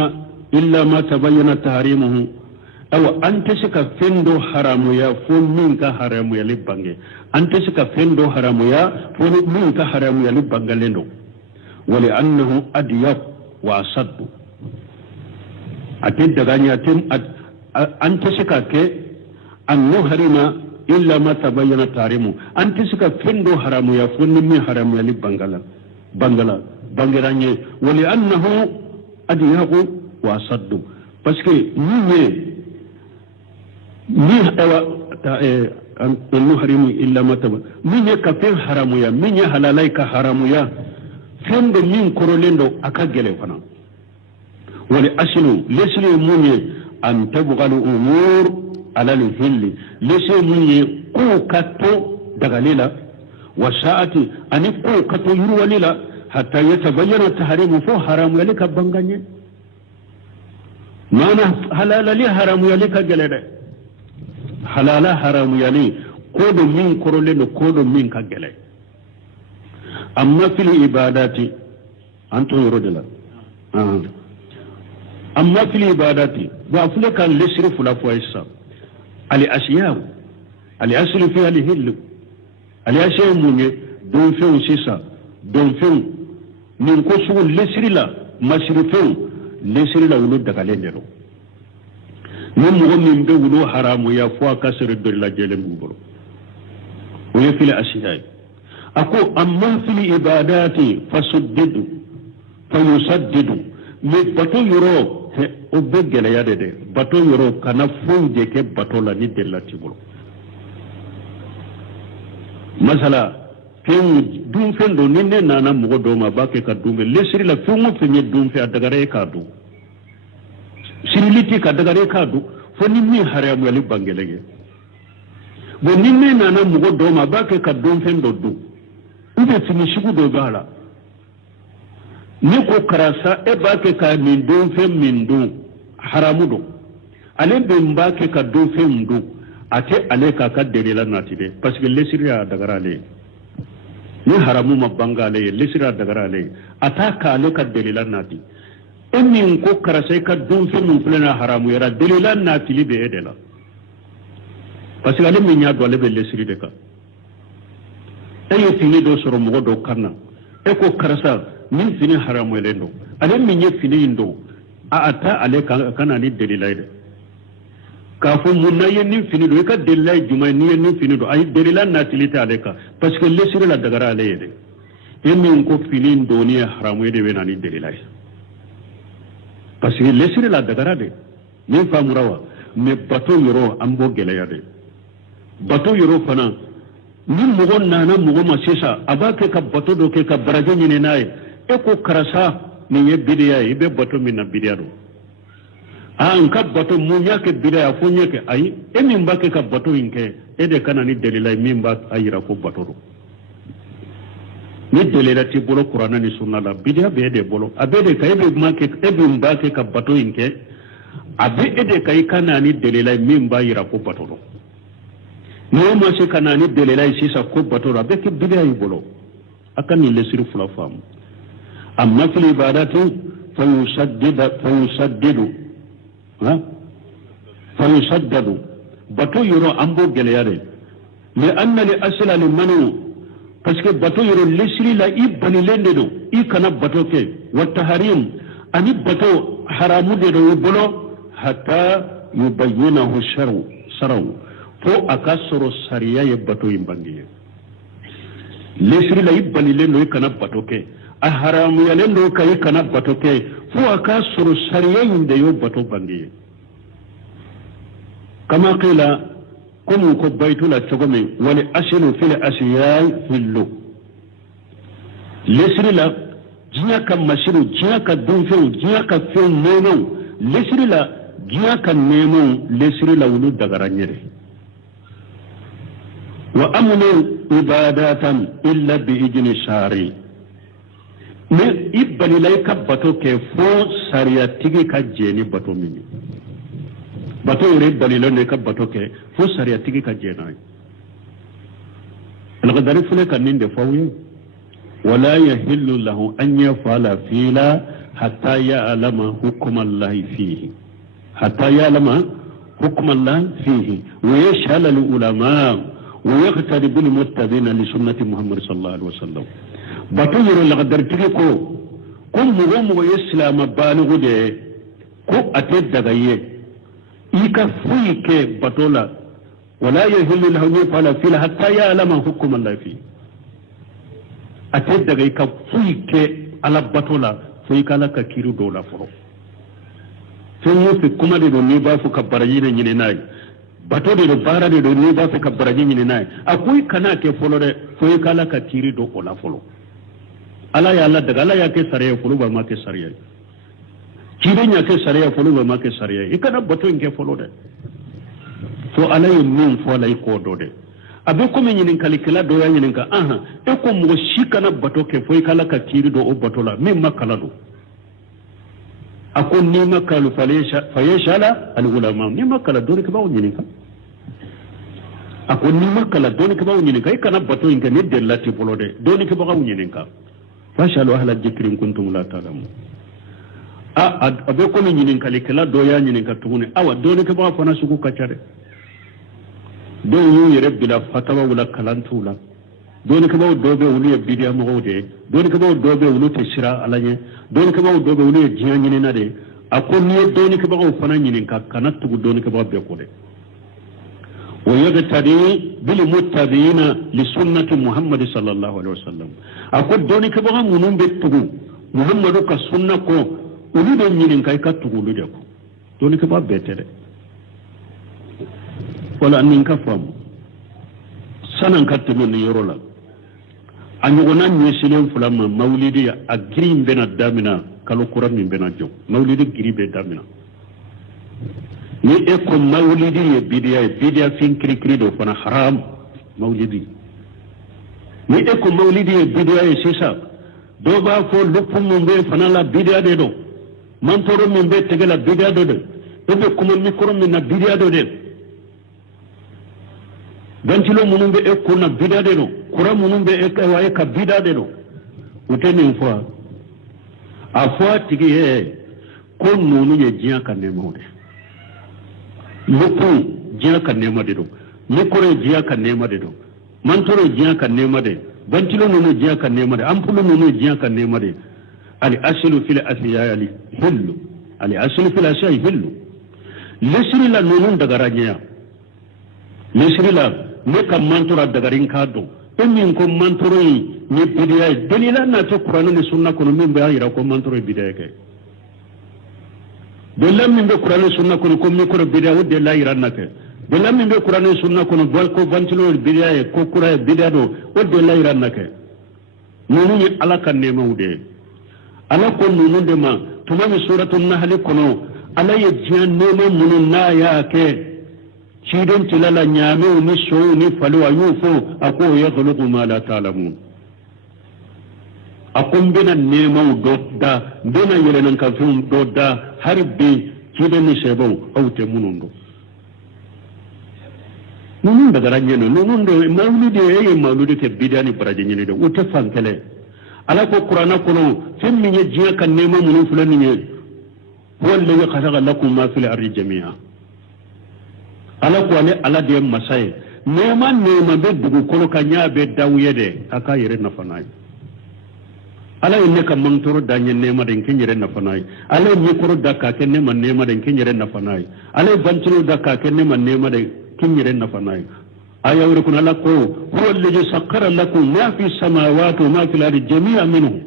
illa ma tabayyana tahrimuhu aw anta shika fendo haramu ya fon min ka haramu ya libange anta shika fendo haramu ya fon min ka haramu ya libangalendo wali annahu adyab wa asaddu atin daganya tim anta shika ke an nuhrima illa ma tabayyana tahrimu anta shika fendo haramu ya fon min haramu ya bangiranye wali annahu adyab wa asaddu parce que ni nuhrimu illa mataba min ka fe haramu ya min halalai ka haramu ya fendo min korolendo akagele fana wali aslu lesli munye an tabghalu umur ala al-hill lesli munye ko katto dagalila wa sa'ati ani ko katto yurwalila hatta yatabayyana tahrimu fo haramu yalika banganye mana halala li haramu yalika gelede halala haramu yali kodo min korole no kodo min ka gele amma fil ibadati anto yorodela amma fil ibadati wa afle kan lesri fula foisa ali ashiyaw ali asli fi ali hill ali ashiyaw munye don fe sisa don fe min ko su lesri la masrifun lesri la wulu daga lendero min mo min be wulu haramu ya fo kasere do la jele mburo o yefile asiyay ako amma fil ibadati fasuddidu fayusaddidu mi bato yoro o be gele ya de bato yoro kana fonje ke bato la ni delati bolo masala fen dum fendo ninne nana mugo do ma bake ka dumbe lesri la fengo fenye dum fe adagare ka du siriliti ka adagare ka du fo ni mi haramu yali bangelege bo ninne nana mugo do ma bake ka dum fendo du ube fini shigu do bala ni ko karasa e bake ka min dum fe min du haramu do ale be mbake ka dum fe mdu ate ale ka ka delila natide parce que lesri ya adagara le ni haramu mabangale lesira dagarale ataka ale ka delila nati emin ko karase ka dum fe mun fulena haramu yara delila nati libe edela parce que ale min ya do ale be lesiri de ka ayo fini do soro mo do kanna e ko karasa min fini haramu elendo ale min ye fini indo ata ale kana ni delila ide ka fo munna yenni fini do ka delay juma ni yenni fini do ay delila natilita aleka parce que lesire la dagara ale yede yemmi ko fini do ni haramu yede wenani delila parce que lesire la dagara de ni famurawa me bato yoro ambo gelaya de bato yoro fana ni mugon nana mugo masisa abake ka bato do ke ka baraje ni nae e ko karasa ni ye bidiya ibe bato min na bidiya do an ka bato munya ke bidaya funye ke ay emin bake ka bato inke ede kana ni delila min ba ayira ko bato do ni delila ti bolo qur'ana ni sunna la bidaya be de bolo abede kay be make ebe mbake ka bato inke abe ede kay kana ni delila min ba ayira ko bato do no ma se kana ni delila sisa ko bato do abe ke bidaya bolo akan ni lesir fula fam amma fil ibadatu fayusaddidu فيسدد باتو يرو امبو جلياري لان لاصل لمنو باسكو باتو يرو لسري لا يبني لندو اي كان باتو كي والتحريم اني باتو حرام دو بلو حتى يبينه الشرع سرو فو اكسر السريا يباتو يمبني لسري لا يبني لندو اي كان باتو كي حرام يلندو كاي كان باتو كي فو اكسر السريا يندو باتو بندي كما قيل كم كبيت لا تقومي ولأسل في الأسياء في اللو لسر لا jiya ka masiru jiya ka dunfew jiya ka few nemo lesiri la jiya ka nemo lesiri la wulu dagaranyere wa amnu ibadatan illa bi ijni shari ne ibani lay ka bato ke fo sariya tigi ka jeni bato mini bato yore bani lo ne ka bato ke fo sariya tigi ka jena alqadari fule kan ninde fawye wala yahillu lahu an yafala fila hatta ya'lama hukm Allah fihi hatta ya'lama hukm Allah fihi wa yashhal al ulama wa yaqtadi bil muttabina li sunnati Muhammad sallallahu alaihi wasallam bato yoro alqadari tigi ko mugo islam balighu de ko ate daga ye ika fuyi ke batola wala yahillu lahu an yafala fila hatta ya'lama hukm Allah fihi ate daga ika fuyi ke ala batola fuyi kala ka kiru do la foro fen fi kuma de do ni ba fu ka baraji ne nyine nay bato de do bara de do ni ba fu ka baraji nyine nay akoy kana ke folo de fuyi kala ka kiri do o la folo ala ya Allah daga ala ya ke sariya folo ba ma ke sariya kire nya ke sariya folo ba ma ke sariya ikana bato nke folo de to ala yi min fo la ko do de abe ko min nin kalikala do ya nin ka aha e ko mo shikana bato ke foi kala ka kiri do o bato la min makala do akon ni makalu fayeshala al ulama ni makala do ke bawo nin ka akon ni makala do ke bawo nin ka e kana bato inka ni de lati polo de do ke bawo nin ka fashalu ahla dhikrin kuntum la ta'lamun abe ko min nin kalikala do ya nin ka tugune awa do ke bawo fana suku kacare don yu yere bila fatawa wala kalantula don ka bawo dobe wulu ya bidiya mo de don ka bawo dobe wulu te sira alanye don ka bawo dobe wulu ya jiya nyine na de akon ni don ka bawo fana nyine ka kanatu don ka bawo be ko de wa yagtadi bil muttabiina li sunnati Muhammad sallallahu alaihi wasallam akon don ka bawo munun be tugu Muhammadu ka sunna ko wulu don nyine kai ka tugu lu de ko don ka bawo be tere wala nin ka famu sanan katte men yorola anyugona nyesilen fulama maulidi a girin bena damina kalo kuran min bena jo maulidi giri be damina ni e ko maulidi ye bidia fin kri do fana haram maulidi ni e ko maulidi ye bidia ye sisa do ba fo lupum mun be fana la bidia de do man toro min be tegela bidia do de be kuma mikro min na bidia do de gantilo munun be ekuna bida de no kura munun be ekwaye ka bida de no uteni mfwa afwa tigi he ko nunu ye jiya kan ne mode lupu jiya kan ne mode do mikore jiya kan ne mode do mantoro jiya kan ne mode gantilo nunu jiya kan ne mode ampulu nunu jiya kan ne mode ali aslu fil asya ali hillu ali aslu fil asya hillu lesri la nunu daga ranya lesri la ne ka mantura daga rin kado in min ko manturo yi ni bidiya dalila na to qur'ani ni sunna kono min ba yira ko manturo bidiya ke dalila min be qur'ani sunna kono ko mi ko bidiya wudde la yira nake dalila min be qur'ani sunna kono bol ko bantilo bidiya e ko qur'ani bidiya do wudde la yira nake nunu ni ala kan ne mawde ala ko nunu de ma tuma mi suratul nahl kono ala ye jian ne ma munun na ya ke شيدن تلالا نيامو نسو نفلو أيوفو أكو يخلق ما لا تعلمون أقوم بنا نيمو دودا بنا يلنن كفيهم دودا حربي شيدن نسيبو أو تمونون دو نونون دغرا نينو نونون دو مولودي اي مولودي تبيداني براجي نينو دو وتفان كله على كو قرآن كنو فين من يجيا كان نيمو منو فلان هو الذي خلق لكم ما في الأرض جميعا ala ko ale ala de masay nema be dugu kolo ka nya be dawiye de aka yere na fanay ala inne ka mantoro danye nema den kenyere na fanay ala ni koro daka ke nema den kenyere na fanay ala bantino daka ke nema den kenyere na fanay aya wure kun ala ko huwa alladhi sakkara lakum ma fi samawati wa ma fil ardi jami'an minhu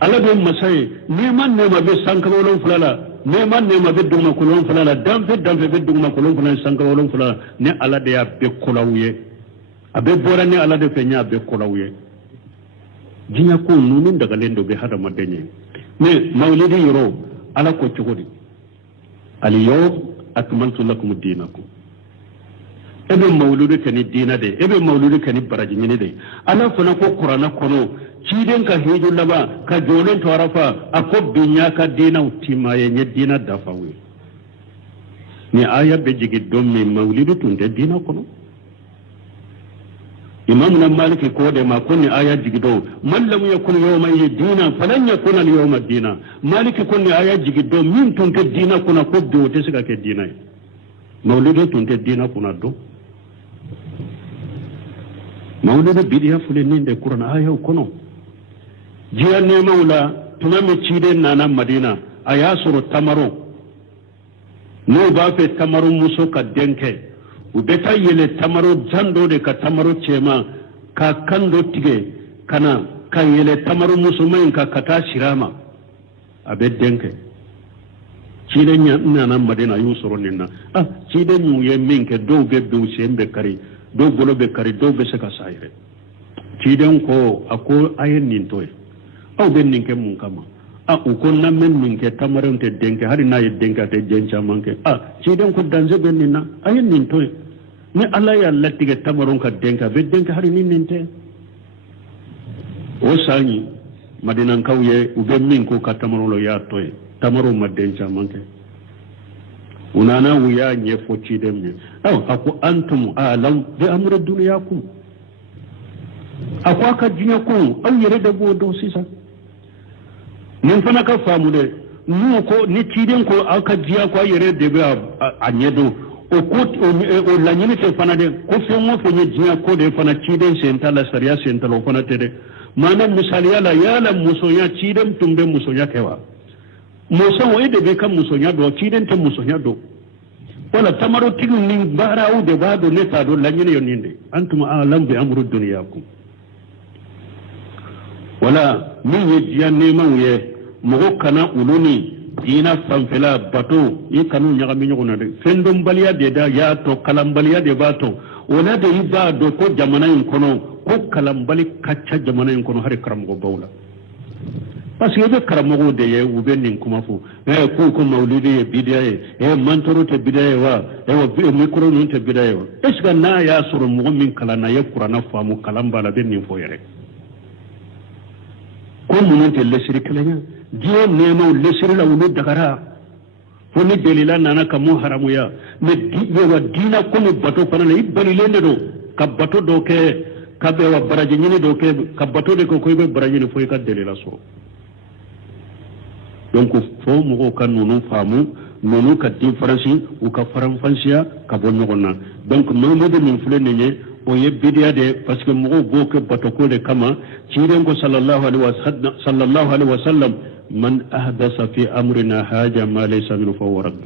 ala be masay nema be sankawolon fulala nema be dugma kolon fulala damfe be dugma kolon fulala sankawolon fulala ne ala de ya be kolawye abe bora ne ala de fenya be kolawye jinya ko nunun daga lendo be hada madenye me mawlidi yoro ala ko cugodi al yawm akmaltu lakum dinakum ebe mawludu kani dina de ebe mawludu kani baraji nyine de ala fana ko qur'ana kono ciden ka heju laba ka jolen to arafa akobbi nyaka dina utima ye nye dina dafawi ni aya be jigi dommi mawludu tunde dina kono imam na maliki ko de ma kunni aya jigi do man lam yakun yawma dina falan yakun al yawma dina maliki kunni aya jigi do min tunde dina kuna ko do te siga ke dina mawludu tunde dina kuna do mawludu bidiya fule ninde qur'an aya kono jiya ne maula tunami cide nana madina aya suru tamaro no ba fe tamaro muso ka denke ubeta yele tamaro jando de ka tamaro chema ka kando tige kana ka yele tamaro muso mai ka kata shirama abe denke cide nana madina yusuru ninna cide mu ye minke do be do sembe kari do bolo be kari do be seka sayre ciden ko ako ayen nintoy aw ben ninke mun kama uko na men ninke tamaron te denke hari na ye denke te jencha manke ciden ko danze ben ninna ayen nintoy ne alla ya latige tamaron ka denke be denke hari nin ninte o sani madinan kawye ube min ko ka tamaron lo ya toy tamaron ma dencha manke unana wuya nye fo ciden ne ako antum alam bi amri dunyakum ako aka jinya ko aw yere da bodo sisa nin fana ka famu de nu ko ni ciden ko aka jiya ko yere de be a nyedo o ko o la nyini te fana de ko fe mo fe ni jinya ko de fana ciden senta la sariya senta lo fana te de mana misaliya la yala musonya ciden tumbe musonya kewa muso wo de be kan musonya do ciden te musonya do wala tamaro tigu ni bara u de bado ne ta do la nyini yoninde antum alam bi amru dunyakum wala min ye diya neman ye mɔgɔ kana ulu ni dina fanfɛla bato i kanu ɲagami ɲɔgɔn na dɛ fɛndɔnbaliya de da y'a to kalanbaliya de b'a to o la de i b'a dɔn ko jamana in kɔnɔ ko kalanbali ka ca jamana in kɔnɔ hali karamɔgɔbaw la parce que i bɛ karamɔgɔw de ye u bɛ nin kuma fɔ k'u ko mawulidi ye bidiya ye mantoro tɛ bidiya ye wa mikoro ninnu tɛ bidiya ye wa est ce que n'a y'a sɔrɔ mɔgɔ min kalanna ye kuranna faamu kalan b'a la a bɛ nin fɔ yɛrɛ ko minnu tɛ lesiri kelen ye diɲɛ nɛɛmaw lesiri la olu dagara fo ni delila nana ka mun haramuya mɛ wa diina komi bato fana la i balilen de don ka bato dɔ kɛ ka bɛ wa baraji ɲini dɔ kɛ ka bato de kɛ ko i bɛ baraji ɲini fo i ka delila sɔrɔ donc fo mɔgɔw ka ninnu faamu ninnu ka différence u ka faranfasiya ka bɔ ɲɔgɔn na donc mamadu min filɛ nin ye o ye bidiya de parce que mɔgɔw b'o kɛ batoko de kama ciren ko sallallahu alaihi wasallam man ahdasa fi amrina haja ma laysa minhu fa huwa radd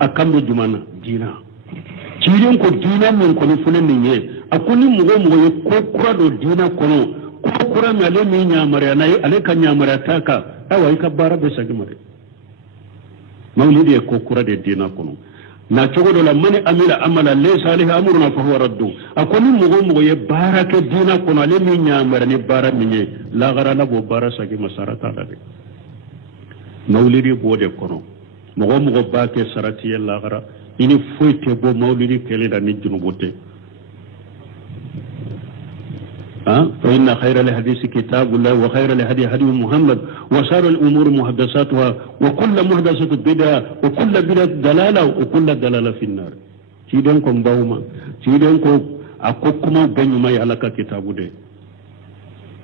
a kamɓe jumana dina ciren ko dina min kono fule min ye a koni mɔgɔ ye ko kura ɗo dina kono ko kura mi ale min ñamare nayi ale ka ñamare ta ka awa i ka baara ɓe sagima de mawlidi ye ko kura de dina kono na cogo dɔ la mani amila amala laysa alayhi amruna fa huwa raddu akoni mɔgɔ ye baara kɛ diina kɔnɔ ale min ɲamara ni baara min ye lagara la b'o baara sagi masara t'a la dɛ mawlidi b'o de kɔnɔ mɔgɔ b'a kɛ sarati ye lagara i ni foyi tɛ bɔ mawlidi kɛlɛ la ni junubu tɛ فإن خير الحديث كتاب الله وخير الهدي هدي محمد وشر الأمور محدثاتها وكل محدثة بدعة وكل بدعة دلالة وكل دلالة في النار تيدنكم باوما تيدنكم أكوكما بنيما يالك كتاب ده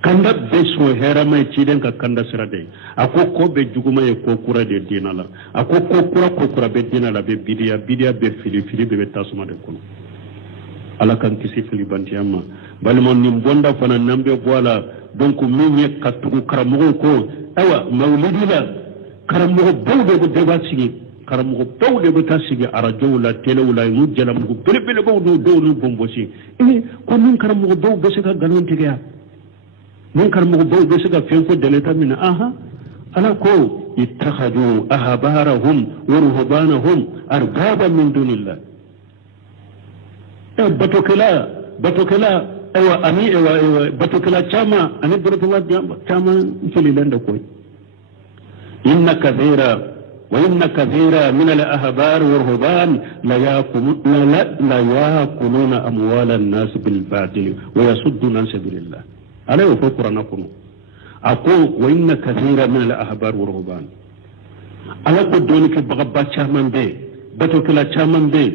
kanda beso hera mai ciden ka kanda sirade akoko be juguma ye kokura de dinala akoko kokura be dinala be bidia be fili be tasuma de kono ala kan kisi fili bantiyama balimon nim bonda fana nambe boala donc min ye katugu karamogo ko awa mawlidi la karamogo bawde ko deba sigi karamogo bawde be tasigi arajo la tele wala mu jala mu bele bawdu dowlu bombosi ko min karamogo baw be sega ganon tiga min karamogo baw be sega fenfo deleta min ala ko ittakhadu ahbarahum wa ruhbanahum arbaba min dunillah batokela ايوه امي ايوه بتوكلا تشاما اني برتوا تشاما فيلي لندا كوي ان كثيرا وان كثيرا من الاحبار والرهبان لا ياكلون اموال الناس بالباطل ويصدون عن سبيل الله عليه فقرا نكون اقول وان كثيرا من الاحبار والرهبان على قدونك بغبا تشاما بي بتوكلا تشاما بي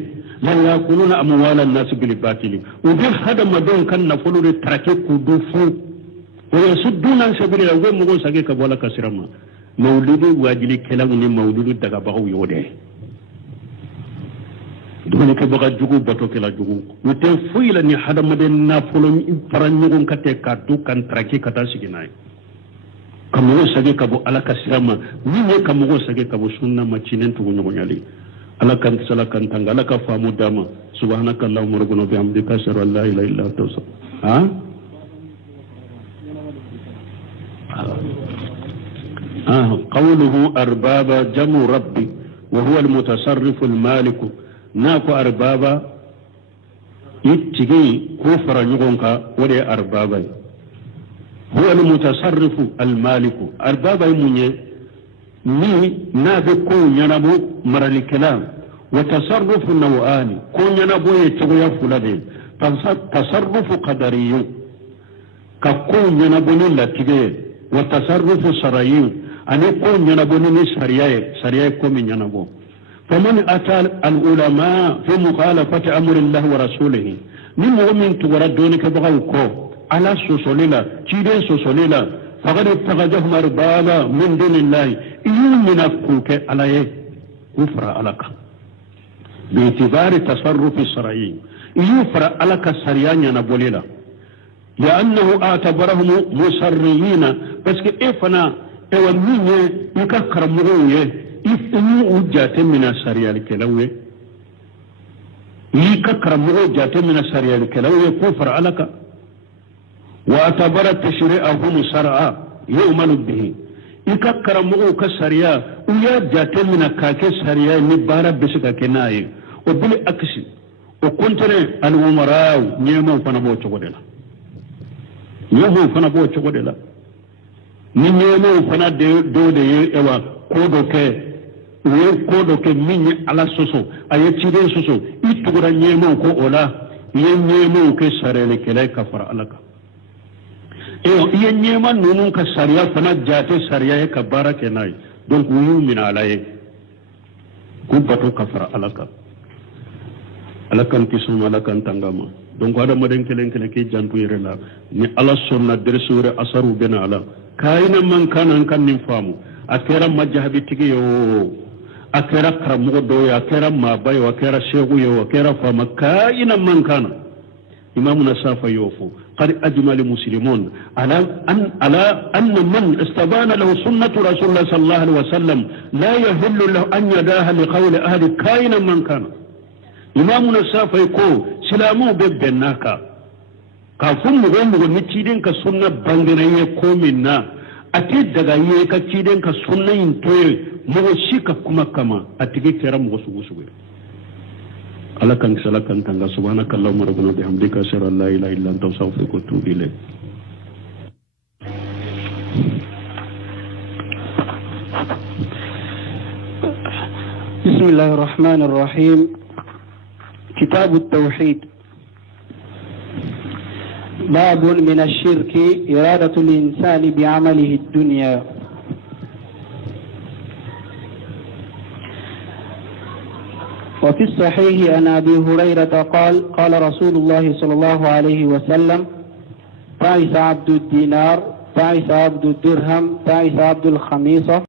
لا يأكلون أموال الناس بالباطل وبه هذا ما دون كان نفلو لتركي كدوفو ويصدون عن سبيل الله ومغون ساكيك بولا كسرما مولد واجلي كلامني مولد دغباو يوده دونك بغا جوغو باتو كلا جوغو وتن فويلا ني هذا ما دون نفلو فرانيغون كاتي كاتو كان تركي كتا سيغناي كمغون ساكيك بو على كسرما ني كمغون ساكيك بو سنة ما تشينن تو نيغونيالي ala kan sala kan tanga ala ka famu dama subhanaka allahumma rabbana bihamdika ashhadu an la ilaha illa anta قوله أربابا جمع ربي وهو المتصرف المالك ناكو أربابا يتجي كفر يغنك ولي أربابا هو المتصرف المالك أربابا يمني ni nabe ko ñanabu marali kelam wa tasarrufu nawani ko ñanabo ye cogoya fula de tasarrufu qadariyu ka ko ñanabo ni latige wa tasarrufu sarayu ani ko ñanabo ni sariya ko mi ñanabo faman ata al ulama fi mukhalafati amri allah wa rasulihi ni mu'min tuwara doni ka bagaw ko ala sosolila ciden sosolila فقد اتخذهم أربابا من دون الله يؤمن كوك عليه كفر عليك باعتبار تصرف الشرعي يفر عليك السريان ينبوليلا لأنه اعتبرهم مسريين بس إفنا مين يككر مغوية إفنو وجات من السريان كلاوية يككر مغو جات من السريان كلاوية كفر عليك واعتبر تشريعهم شرعا يؤمن به يككر مغو كسريا ويا جات من كاك سريا نبارا بسكا كناي وبالعكس وكنت الامراء نيمو فنبو تشودلا نيمو فنبو تشودلا نيمو فنا دو دي اوا كودوكي we kodo ke minye ala soso aye chide soso itugura nyemo ko ola nyemo ke sarele kele kafara alaka iya nyema nunun ka sariya fana jate sariya ya kabara kenai donc wuyu min alaye ku bato kafara alaka alakan kisum alakan tangama donc ada maden kelen kelen ke jantu yere la ni ala sonna dersure asaru bena ala kayina man kanan kan nin famu akera majhabi tigi yo akera karamugo do ya akera mabayo akera shegu yo akera fama kayina man kana imamuna safa yofu قد أجمل المسلمون على أن من استبان له سنة رسول الله صلى الله عليه وسلم لا يهل له أن يداها لقول أهل كائنا من كان إمامنا السافة يقول سلامه ببناكا كافم مغمغ نتيدين كسنة بانغنا يقومنا أتيد دغاية كتيدين كسنة ينتوي مغشيك كما كما أتيكي كرام مغسوغسوغ على كان سلكن تنغا سبحانك اللهم ربنا بحمدك اشهد ان لا اله الا انت استغفرك واتوب اليك بسم الله الرحمن الرحيم كتاب التوحيد باب من الشرك إرادة الإنسان بعمله الدنيا وفي الصحيح عن أبي هريرة قال قال رسول الله صلى الله عليه وسلم تعس عبد الدينار تعس عبد الدرهم تعس عبد الخميصة